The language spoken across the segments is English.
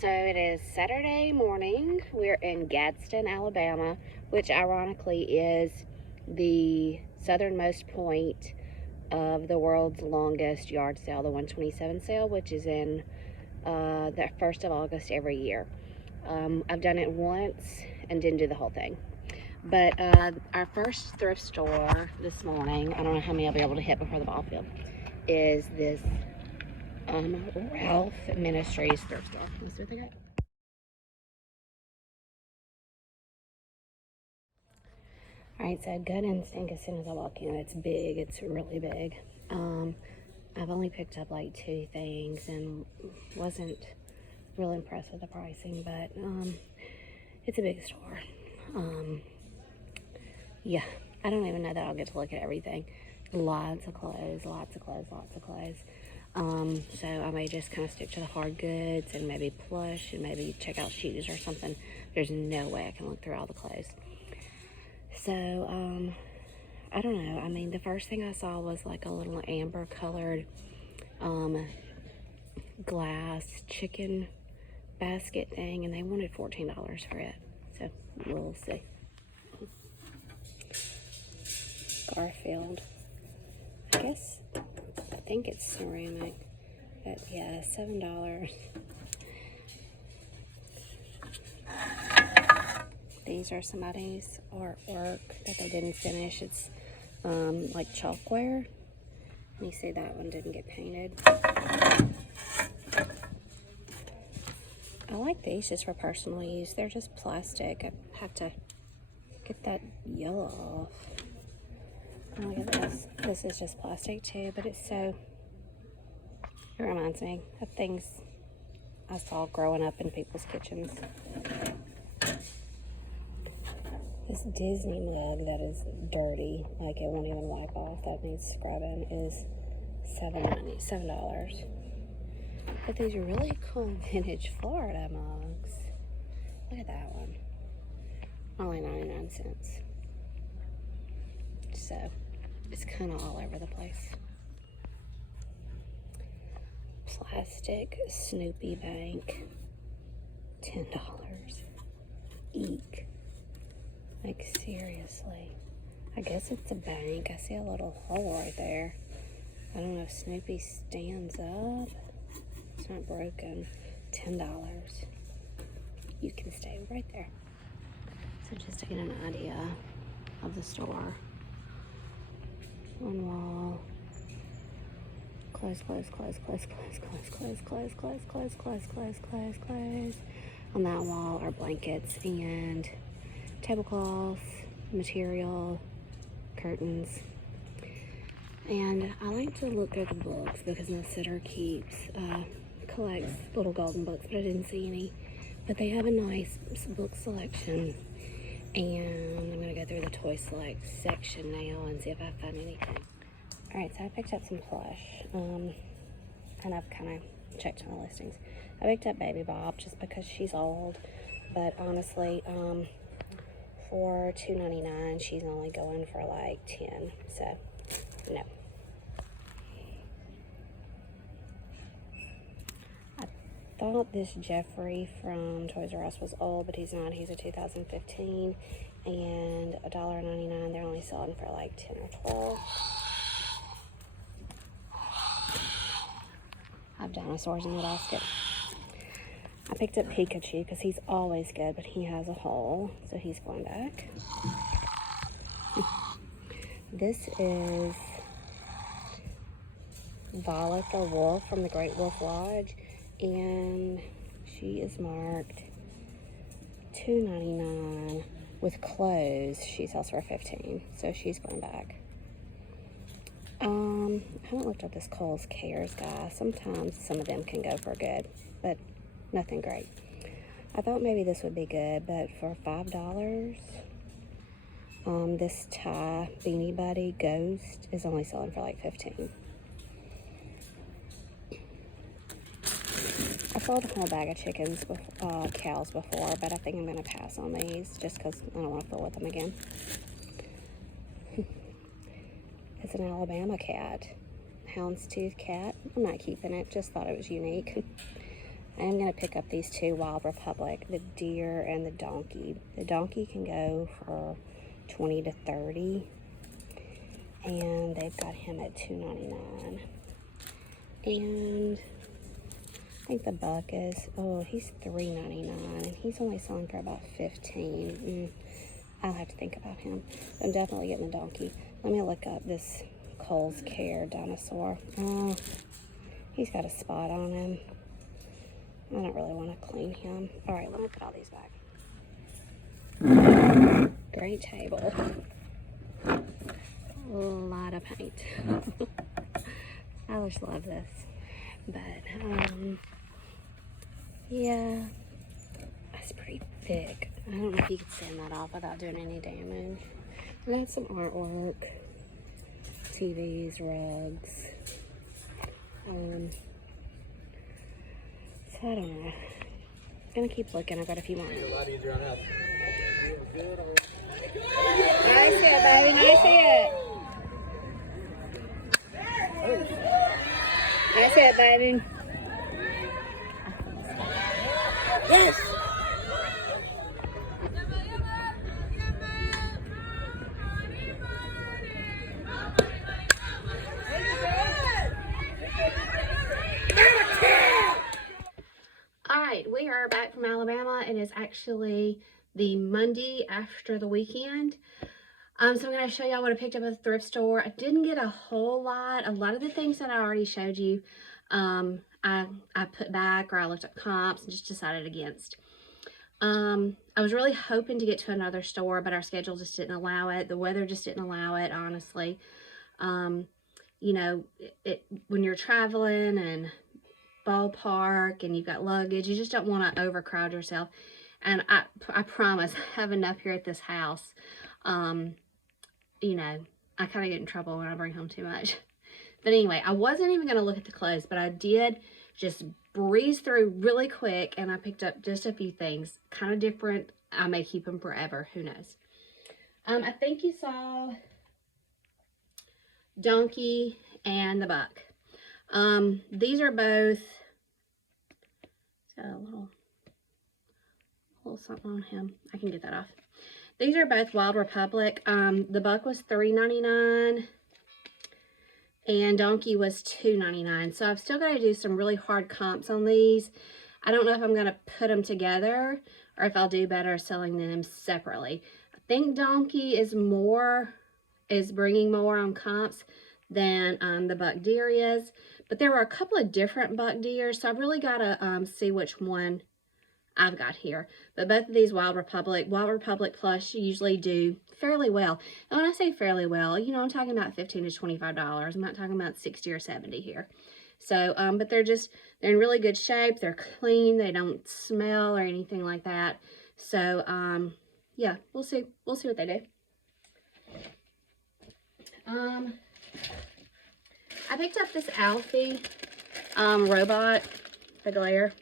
So it is Saturday morning. We're in Gadsden, Alabama, which ironically is the southernmost point of the world's longest yard sale, the 127 sale, which is in the 1st of August every year. I've done it once and didn't do the whole thing. But our first thrift store this morning, I don't know how many I'll be able to hit before the ball field, is this Ralph Ministries thrift store. Let's see what they got. Alright, so gut instinct as soon as I walk in, it's big, it's really big. I've only picked up like 2 things and wasn't real impressed with the pricing, but it's a big store. Yeah, I don't even know that I'll get to look at everything. Lots of clothes, lots of clothes, lots of clothes. So I may just kind of stick to the hard goods and maybe plush and maybe check out shoes or something. There's no way I can look through all the clothes. So, I don't know. I mean, the first thing I saw was like a little amber colored glass chicken basket thing, and they wanted $14 for it. So we'll see. Garfield. I think it's ceramic, but yeah, $7. These are somebody's artwork that they didn't finish. It's like chalkware. You see that one didn't get painted. I like these just for personal use. They're just plastic. I have to get that yellow off. Oh, look at this. This is just plastic too, but it's so, it reminds me of things I saw growing up in people's kitchens. This Disney mug that is dirty, like it won't even wipe off, that needs scrubbing, is $7. But these are really cool vintage Florida mugs. Look at that one. Only 99 cents. So, it's kind of all over the place. Plastic Snoopy bank, $10. Eek. Like, seriously. I guess it's a bank. I see a little hole right there. I don't know if Snoopy stands up. It's not broken. $10. You can stay right there. So just to get an idea of the store. One wall. Close, close, close, close, close, close, close, close, close, close, close, close, close, close. On that wall are blankets and tablecloths, material, curtains. And I like to look through the books because my sitter collects little golden books, but I didn't see any. But they have a nice book selection. And I'm going to go through the toy select section now and see if I find anything. Alright, so I picked up some plush. And I've kind of checked my listings. I picked up Baby Bob just because she's old. But honestly, for $2.99, she's only going for like $10. So, no. I thought this Jeffrey from Toys R Us was old, but he's not. He's a 2015, and $1.99. They're only selling for like 10 or 12. I have dinosaurs in the basket. I picked up Pikachu because he's always good, but he has a hole, so he's going back. This is Violet the Wolf from the Great Wolf Lodge, and she is marked $2.99 with clothes. She sells for $15, so she's going back. I haven't looked at this Kohl's Cares guy. Sometimes some of them can go for good, but nothing great. I thought maybe this would be good, but for $5, this Thai Beanie Buddy Ghost is only selling for like $15. I sold a whole bag of cows before, but I think I'm going to pass on these just because I don't want to fool with them again. It's an Alabama cat. Houndstooth cat. I'm not keeping it, just thought it was unique. I am going to pick up these two Wild Republic, the deer and the donkey. The donkey can go for 20 to 30, and they've got him at $2.99. And I think the buck is, oh, he's $3.99, and he's only selling for about $15. I'll have to think about him. I'm definitely getting the donkey. Let me look up this Cole's Care dinosaur. Oh, he's got a spot on him. I don't really want to clean him. All right, let me put all these back. Great table. A lot of paint. I just love this. But, yeah, that's pretty thick. I don't know if you could sand that off without doing any damage. And that's some artwork. TVs, rugs. So I don't know. I'm gonna keep looking. I've got a few more. A lot easier on us. I see it, baby. I see it. I see it, baby. Yes. Alright, we are back from Alabama. It is actually the Monday after the weekend. So I'm going to show y'all what I picked up at the thrift store. I didn't get a whole lot. A lot of the things that I already showed you, I put back, or I looked up comps and just decided against. I was really hoping to get to another store, but our schedule just didn't allow it. The weather just didn't allow it, honestly. You know, when you're traveling and ballpark and you've got luggage, you just don't want to overcrowd yourself. And I promise I have enough here at this house. You know, I kind of get in trouble when I bring home too much. But anyway, I wasn't even going to look at the clothes, but I did just breeze through really quick, and I picked up just a few things, kind of different. I may keep them forever, who knows. I think you saw Donkey and the Buck. These are both, got a little something on him. I can get that off. These are both Wild Republic. The Buck was $3.99 and Donkey was $2.99. So I've still got to do some really hard comps on these. I don't know if I'm going to put them together or if I'll do better selling them separately. I think Donkey is bringing more on comps than the Buck Deer is. But there were a couple of different Buck Deer, so I've really got to see which one I've got here. But both of these Wild Republic Plus usually do fairly well. And when I say fairly well, you know, I'm talking about $15 to $25. I'm not talking about 60 or 70 here. So, but they're in really good shape. They're clean. They don't smell or anything like that. So, yeah, we'll see. We'll see what they do. I picked up this Alfie robot, the Glare.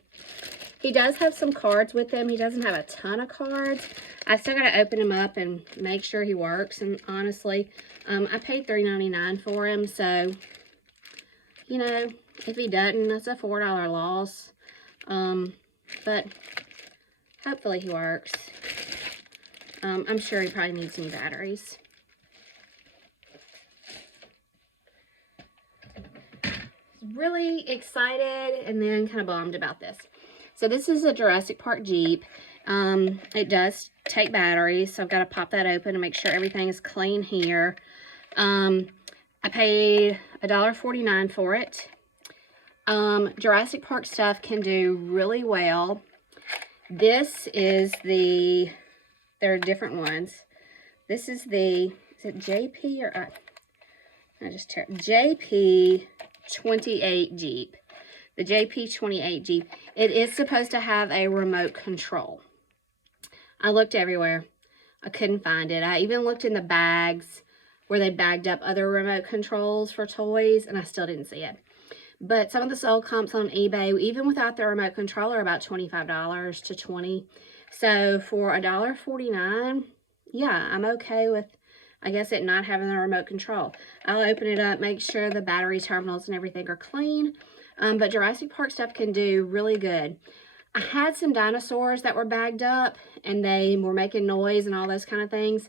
He does have some cards with him. He doesn't have a ton of cards. I still got to open him up and make sure he works. And honestly, I paid $3.99 for him. So, you know, if he doesn't, that's a $4 loss. But hopefully he works. I'm sure he probably needs new batteries. Really excited and then kind of bummed about this. So this is a Jurassic Park Jeep. It does take batteries, so I've got to pop that open and make sure everything is clean here. I paid $1.49 for it. Jurassic Park stuff can do really well. This is there are different ones. This is is it JP or JP 28 Jeep. The JP 28 Jeep. It is supposed to have a remote control. I looked everywhere. I couldn't find it. I even looked in the bags where they bagged up other remote controls for toys, and I still didn't see it. But some of the sold comps on eBay, even without the remote control, are about $25 to $20. So for $1.49, yeah, I'm okay with, I guess, it not having the remote control. I'll open it up, make sure the battery terminals and everything are clean. But Jurassic Park stuff can do really good. I had some dinosaurs that were bagged up and they were making noise and all those kind of things.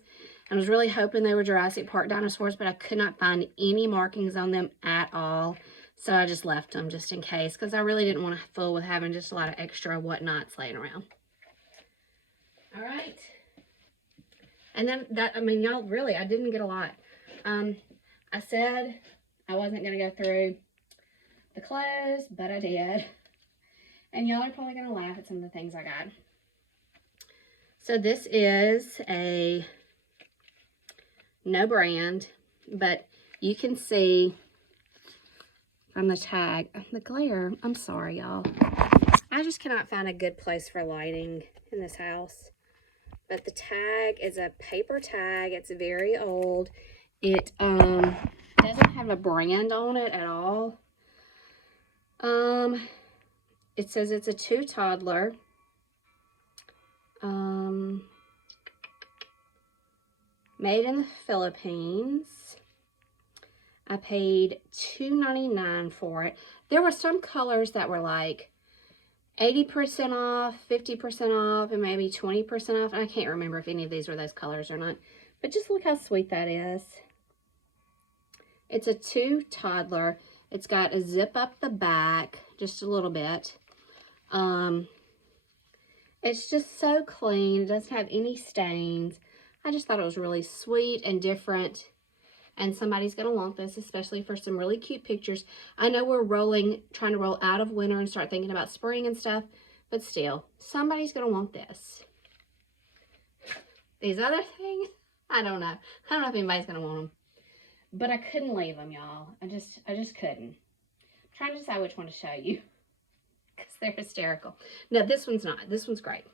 I was really hoping they were Jurassic Park dinosaurs, but I could not find any markings on them at all. So I just left them just in case, because I really didn't want to fool with having just a lot of extra whatnots laying around. All right. And then that, I mean, y'all, really, I didn't get a lot. I said I wasn't going to go through the clothes, but I did. And y'all are probably going to laugh at some of the things I got. So this is a no brand, but you can see from the tag, the glare, I'm sorry, y'all. I just cannot find a good place for lighting in this house. But the tag is a paper tag. It's very old. It doesn't have a brand on it at all. It says it's a 2 toddler. Made in the Philippines. I paid $2.99 for it. There were some colors that were like 80% off, 50% off, and maybe 20% off. I can't remember if any of these were those colors or not. But just look how sweet that is. It's a 2 toddler. It's got a zip up the back, just a little bit. It's just so clean. It doesn't have any stains. I just thought it was really sweet and different. And somebody's going to want this, especially for some really cute pictures. I know we're trying to roll out of winter and start thinking about spring and stuff. But still, somebody's going to want this. These other things, I don't know. I don't know if anybody's going to want them. But I couldn't leave them, y'all. I just couldn't. I'm trying to decide which one to show you. Because they're hysterical. No, this one's not. This one's great.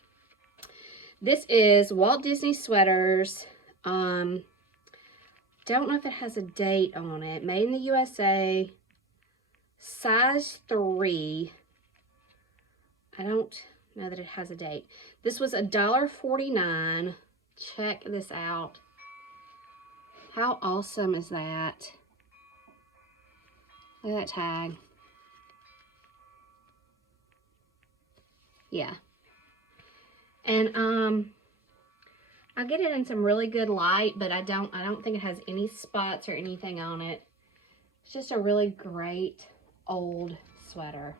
This is Walt Disney Sweaters. Don't know if it has a date on it. Made in the USA. Size 3. I don't know that it has a date. This was $1.49. Check this out. How awesome is that? Look at that tag. Yeah. And I'll get it in some really good light, but I don't think it has any spots or anything on it. It's just a really great old sweater.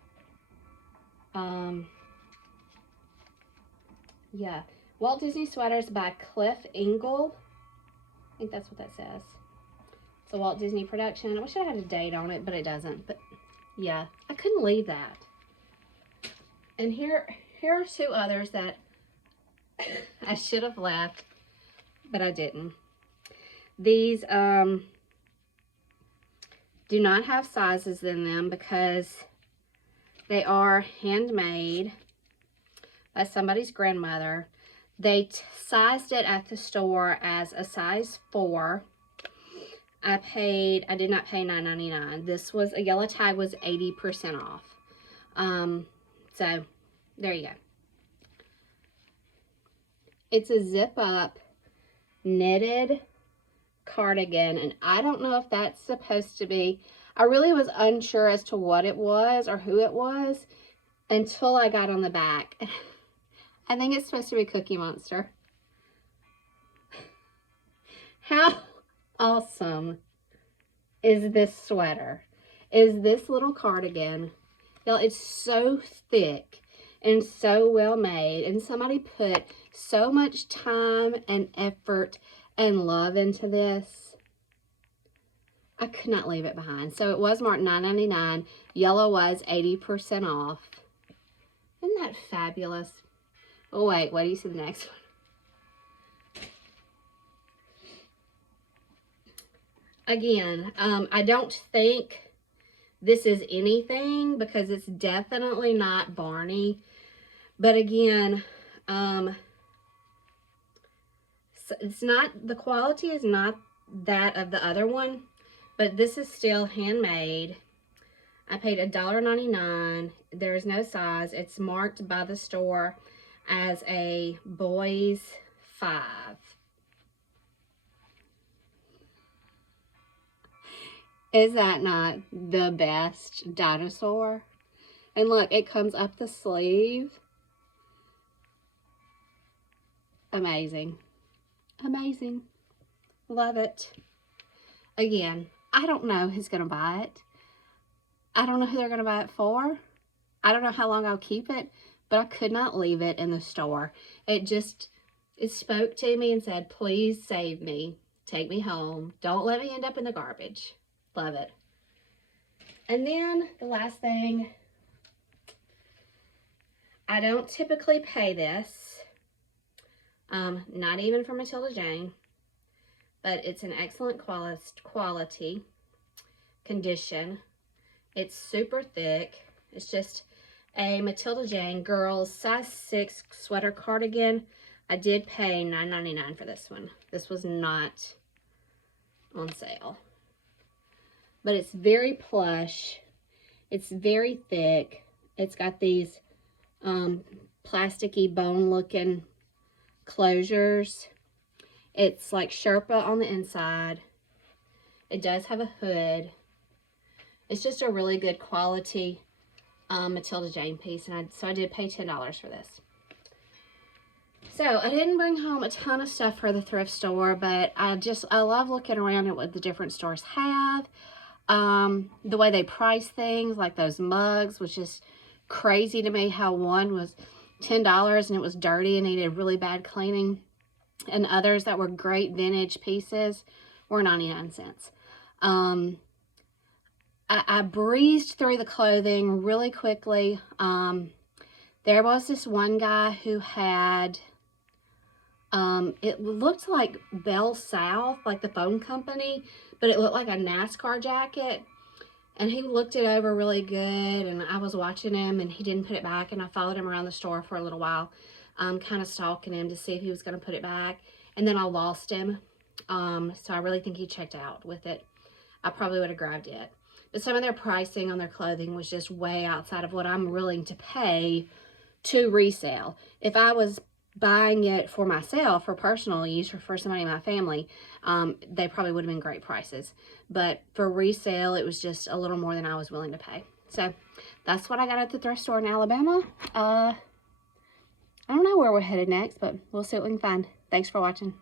Yeah. Walt Disney Sweaters by Cliff Ingle. I think that's what that says. It's a Walt Disney production. I wish I had a date on it, but it doesn't. But yeah, I couldn't leave that. And here are 2 others that I should have left, but I didn't. These do not have sizes in them because they are handmade by somebody's grandmother. They sized it at the store as a size 4. I did not pay $9.99. This was, a yellow tag was 80% off. So there you go. It's a zip up knitted cardigan, and I don't know if that's supposed to be, I really was unsure as to what it was or who it was until I got on the back. I think it's supposed to be Cookie Monster. How awesome is this sweater? Is this little cardigan? Y'all, it's so thick and so well made, and somebody put so much time and effort and love into this. I could not leave it behind. So it was marked $9.99. Yellow was 80% off. Isn't that fabulous? Oh wait, do you see the next one? Again, I don't think this is anything because it's definitely not Barney. But again, it's not, the quality is not that of the other one, but this is still handmade. I paid $1.99. There's no size. It's marked by the store as a boys 5. Is that not the best dinosaur? And look, it comes up the sleeve. Amazing. Amazing. Love it. Again, I don't know who's going to buy it. I don't know who they're going to buy it for. I don't know how long I'll keep it, but I could not leave it in the store. It spoke to me and said, please save me. Take me home. Don't let me end up in the garbage. Love it. And then the last thing, I don't typically pay this, not even for Matilda Jane, but it's an excellent quality condition. It's super thick. It's just a Matilda Jane girls size 6 sweater cardigan. I did pay $9.99 for this one. This was not on sale. But it's very plush. It's very thick. It's got these plasticky bone looking closures. It's like Sherpa on the inside. It does have a hood. It's just a really good quality Matilda Jane piece, and so I did pay $10 for this. So I didn't bring home a ton of stuff for the thrift store, but I love looking around at what the different stores have. The way they price things, like those mugs, was just crazy to me. How one was $10 and it was dirty and needed really bad cleaning, and others that were great vintage pieces were 99 cents. I breezed through the clothing really quickly. There was this one guy who had, it looked like Bell South, like the phone company, but it looked like a NASCAR jacket. And he looked it over really good, and I was watching him, and he didn't put it back, and I followed him around the store for a little while, kind of stalking him to see if he was going to put it back. And then I lost him, so I really think he checked out with it. I probably would have grabbed it. But some of their pricing on their clothing was just way outside of what I'm willing to pay to resell. If I was buying it for myself, for personal use, or for somebody in my family, they probably would have been great prices. But for resale, it was just a little more than I was willing to pay. So that's what I got at the thrift store in Alabama. I don't know where we're headed next, but we'll see what we can find. Thanks for watching.